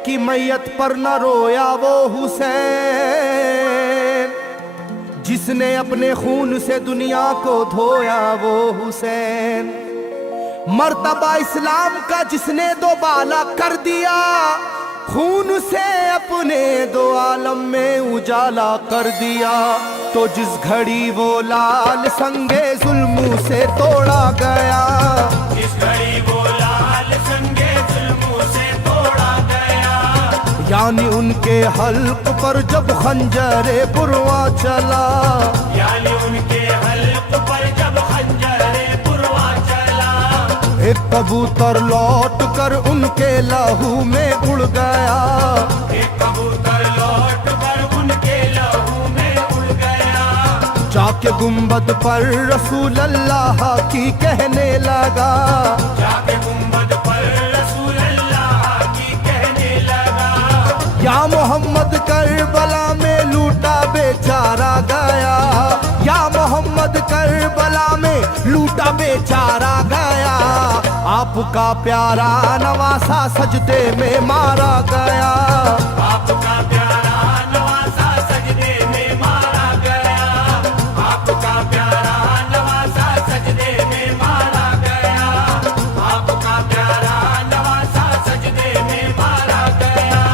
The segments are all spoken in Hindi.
की मैयत पर न रोया वो हुसैन, जिसने अपने खून से दुनिया को धोया वो हुसैन। मर्तबा इस्लाम का जिसने दोबाला कर दिया, खून से अपने दो आलम में उजाला कर दिया। तो जिस घड़ी वो लाल संगे जुल्मों से तोड़ा गया, जिस घड़ी वो लाल संगे जुल्मों से तोड़ा गया, यानी उनके हल्क पर जब खंजरे पुरवा चला, यानी उनके हल्क पर जब खंजरे पुरवा चला, एक कबूतर लौट कर उनके लहू में उड़ गया, एक कबूतर लौट कर उनके लहू में उड़ गया, जाके गुंबद पर रसूल अल्लाह की कहने लगा, जाके गुंबद पर रसूल अल्लाह की कहने लगा, या मोहम्मद करबला में लूटा बेचारा गया, या मोहम्मद करबला में लूटा बेचारा गया। आपका प्यारा नवासा सजदे में मारा गया, आपका प्यारा नवासा सजदे में मारा गया, आपका प्यारा नवासा सजदे में मारा गया, आपका प्यारा नवासा सजदे में मारा गया।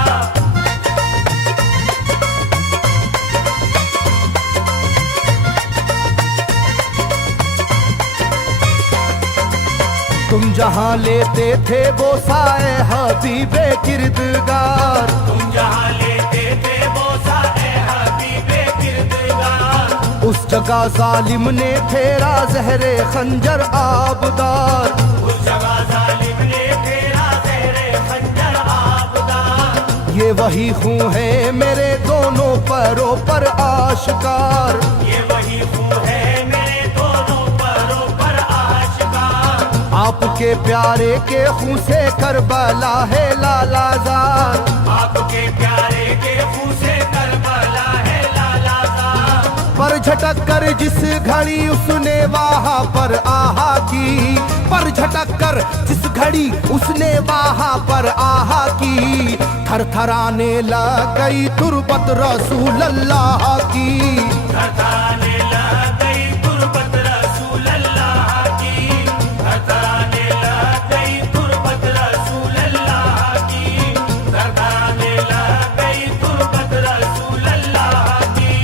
तुम जहाँ लेते थे वो साए हबीबे किरदगार, तुम जहाँ लेते थे वो साए हबीबे किरदगार, उस जगह जालिम ने फेरा जहरे खंजर आबदार, उस जगह जालिम ने फेरा जहरे खंजर आबदार। ये वही खून है मेरे दोनों पैरों पर आश्कार, ये वही खून है मेरे दोनों पैरों पर आशिकार। आपके प्यारे के खून से करबला है लालाजार, आपके प्यारे के खून से करबला है लालाजार। पर झटक कर जिस घड़ी उसने वहाँ पर आहा की, पर झटक कर जिस घड़ी उसने वहाँ पर आहा की, थरथराने लग गई तुरबत रसूल अल्लाह की, थरथराने लग गई तुरबत रसूल अल्लाह की, थरथराने लग गई तुरबत रसूल अल्लाह की, थरथराने लग गई तुरबत रसूल अल्लाह की।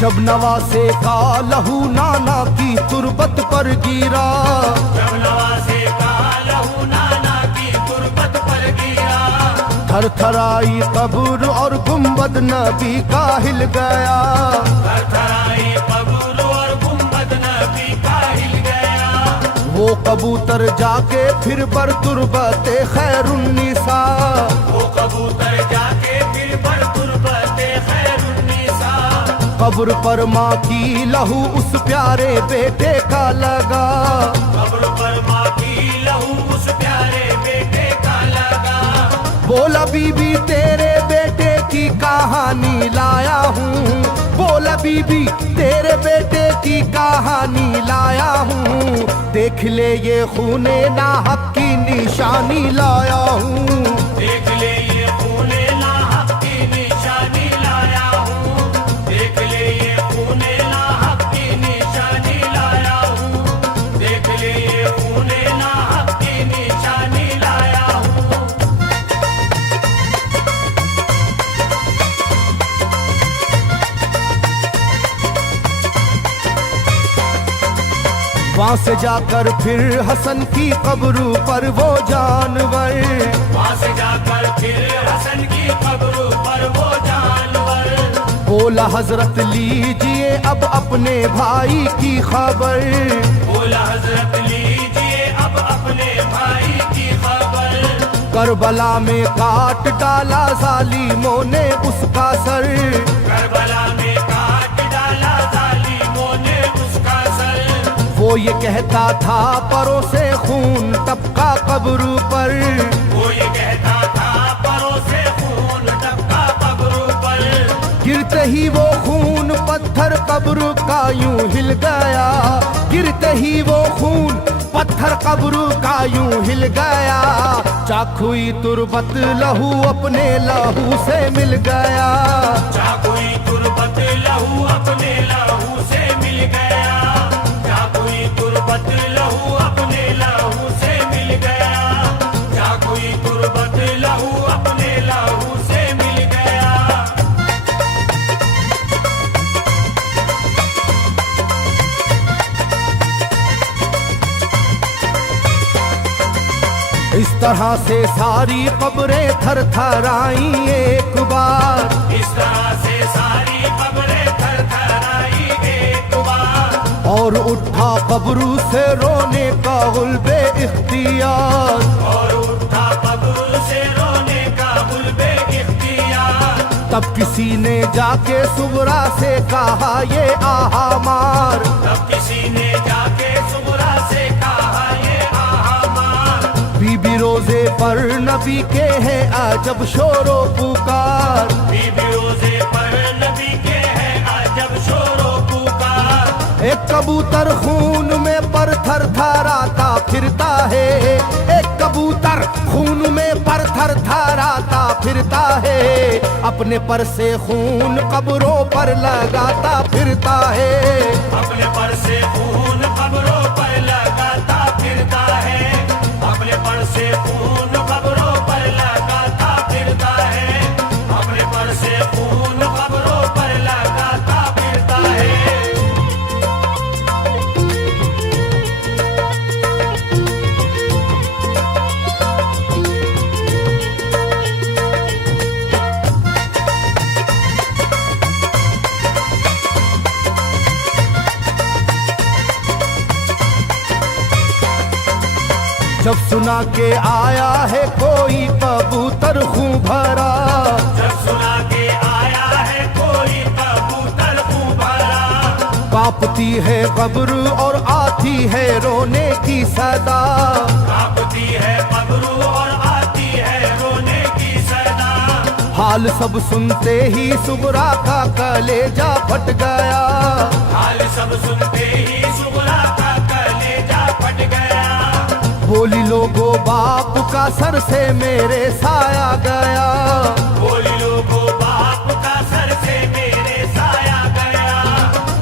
जब नवासे का लहू नाना की तुरबत पर गिरा, जब नवासे का लहू नाना की तुरबत पर गिरा, थरथराई कब्र और गुंबद नबी का हिल गया, थरथराई कब्र और गुंबद नबी का हिल गया। वो कबूतर जाके फिर पर तुरबते खैरुन्निसा, वो कबूतर जाके फिर पर तुरबते खैरुन्निसा, कब्र पर माँ की लहू उस प्यारे बेटे का लगा, कब्र पर माँ की लहू उस प्यारे बेटे का लगा। बोला बीबी तेरे बेटे की कहानी लाया हूँ, बोला बीबी तेरे बेटे की कहानी लाया हूँ, देख ले ये खूने नाहक की निशानी लाया हूँ, देख ले ये खूने नाहक की निशानी लाया हूँ, देख ले ये खूने नाहक की निशानी लाया हूँ, देख ले ये खूने नाहक की निशानी लाया हूँ। वहाँ से जाकर फिर हसन की कब्र पर वो जानवर, वहाँ से जाकर फिर हसन की कब्र पर वो जानवर, बोला हजरत लीजिए अब अपने भाई की खबर, बोला हजरत लीजिए अब अपने भाई की खबर। करबला में काट डाला जालिमों ने उसका सर, करबला में काट डाला जालिमों ने उसका सर। वो ये कहता था परों से खून टपका कब्र पर, वो ये कहता था परों से खून टपका कब्र पर। गिरते ही वो खून पत्थर कब्र का यूं हिल गया, गिरते ही वो खून पत्थर कब्र का यूं हिल गया। चाकुई तुरबत लहू अपने लहू से मिल गया, चाकुई तुरबत लहू अपने लहू से मिल गया, चाकुई तुरबत लहू अपने लहू से मिल गया, चाकुई तुरबत लहू अपने लहू से मिल गया। इस तरह से सारी कब्रें थर थर आई एक बार, इस तरह से सारी कब्रें थर थर आई एक बार, और उठा कब्र से रोने का गुल्बे इख्तियार, और उठा कब्र से रोने का गुल्बे इख्तियार। तब किसी ने जाके सुगरा से कहा ये आहा मार, तब किसी ने जाके सुगरा से कहा ये आहा मार। बीबी रोजे पर नबी के हैं अजब शोरो पुकार, बीबी रोजे पर नबी के हैं अजब शोरो पुकार। एक कबूतर खून में पर थर थराता फिरता है, एक कबूतर खून में पर थर थराता फिरता है, अपने पर से खून कब्रों पर लगाता फिरता है, अपने पर से खून कब्रों पर लगाता फिरता है, अपने पर से खून कब्रों पर लगाता फिरता है, अपने पर से खून कब्रों पर लगाता फिरता है। जब सुना के आया है कोई कबूतर खूं भरा, जब सुना के आया है कोई कबूतर खूं भरा, कांपती है कब्र और आती है रोने की सदा, कांपती है कब्र और आती है रोने की सदा। हाल सब सुनते ही सुगरा का कलेजा फट गया, हाल सब सुनते ही सुगरा का कलेजा फट गया। बोली लोगो बाप का सर से मेरे साया गया, बोली लोगो बाप का सर से मेरे साया गया।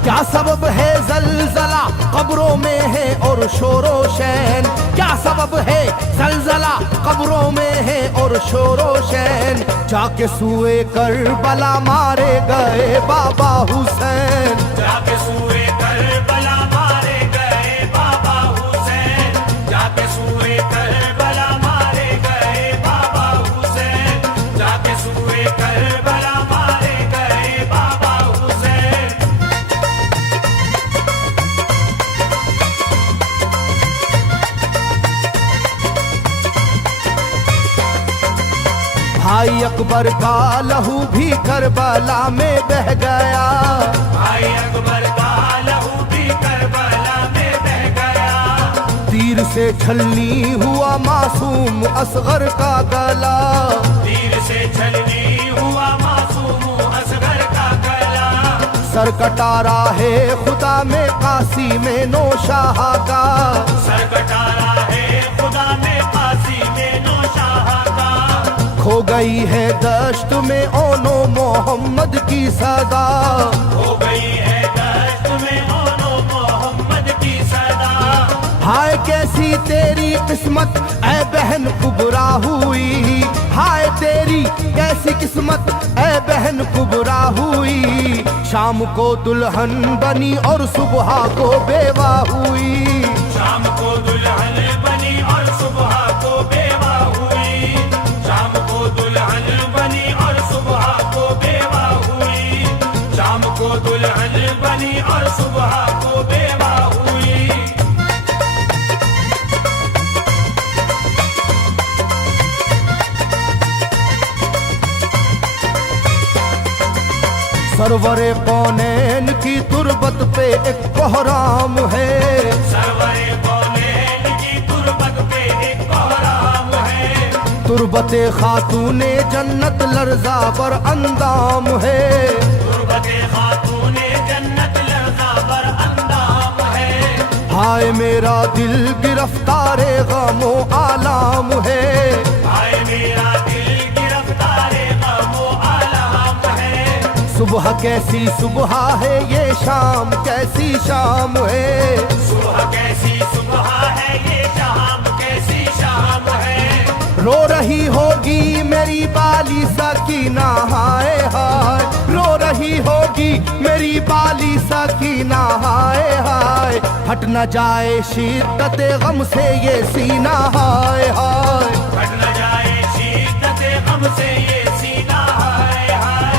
क्या सबब है जलजला कब्रों में है और शोरो शैन, क्या सबब है जलजला कब्रों में है और शोरो शैन। जाके सुए करबला मारे गए बाबा हुसैन, जाके सुए करबला मारे गए बाबा हुसैन, जाके सुए करबला मारे गए बाबा हुसैन, जाके सुए करबला मारे गए बाबा हुसैन। भाई अकबर का लहू भी करबला में बह गया, भाई अकबर का लहू भी करबला में बह गया। तीर से छलनी हुआ मासूम असगर का गला, तीर से छलनी हुआ मासूम असगर का गला। सर कटारा है खुदा में काशी में नौशाह का, सर कटारा है खुदा में काशी में नौशाह का। खो गई है दश्त में ओनो मोहम्मद की सदा, हो गई है दश्त में ओनो मोहम्मद की सदा। हाय कैसी तेरी किस्मत ऐ बहन कुबरा हुई, हाय तेरी कैसी किस्मत ऐ बहन कुबरा हुई। शाम को दुल्हन बनी और सुबह को बेवा हुई, शाम को दुल्हन बनी और सुबह को बेवा हुई, शाम को दुल्हन बनी और सुबह को बेवा हुई, शाम को दुल्हन बनी और सुबह को बेवा हुई। सरवरे कौनैन की तुरबत पे एक कोहराम है, सरवरे कौनैन की तुरबत पे एक कोहराम है। तुरबते खातूने जन्नत लर्जा पर अंदाम है, तुरबत मेरा दिल गिरफ्तारे गमो आलाम है, हाय मेरा दिल गिरफ्तारे गमो आलम है। सुबह कैसी सुबह है ये शाम कैसी शाम है, सुबह कैसी सुबह है ये शाम कैसी शाम है। रो रही होगी मेरी बाली सकीना हाय हाय, रो रही होगी मेरी बाली सकीना हाय हाय, हट न जाए शिद्दत गम से ये सीना हाय हाय, हट न जाए शिद्दत गम से ये सीना हाय हाय,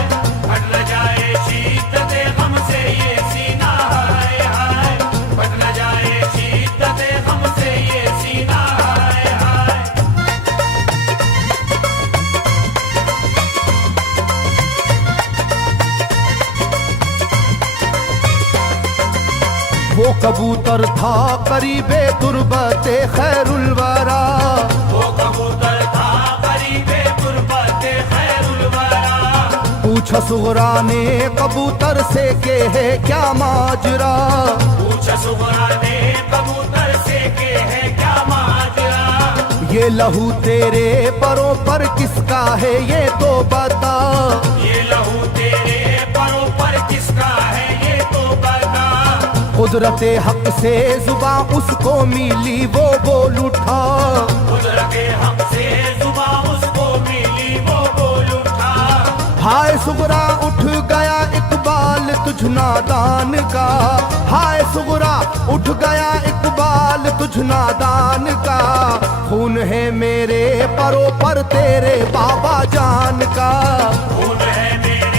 हट न जाए शिद्दत गम से ये सीना हाय हाय, हट न जाए शिद्दत गम से ये सीना हाय हाय। वो कबूतर था करीबे तुरबते खैरुल वरा, वो कबूतर था करीबे तुरबते खैरुल वरा। पूछा सुगरा ने कबूतर से के है क्या माजरा, पूछा सुगरा ने कबूतर से के है क्या माजरा। ये लहू तेरे परों पर किसका है ये तो बता, ये लहू तेरे परों पर किसका है ये तो बता। कुदरते हक से जुबां उसको मिली वो बोल उठा, कुदरते हक से जुबां उसको मिली वो बोल उठा। हाय सुगरा उठ गया इकबाल तुझ नादान का, हाय सुगरा उठ गया इकबाल तुझ नादान का, खून है मेरे परों पर तेरे बाबा जान का, खून है मेरे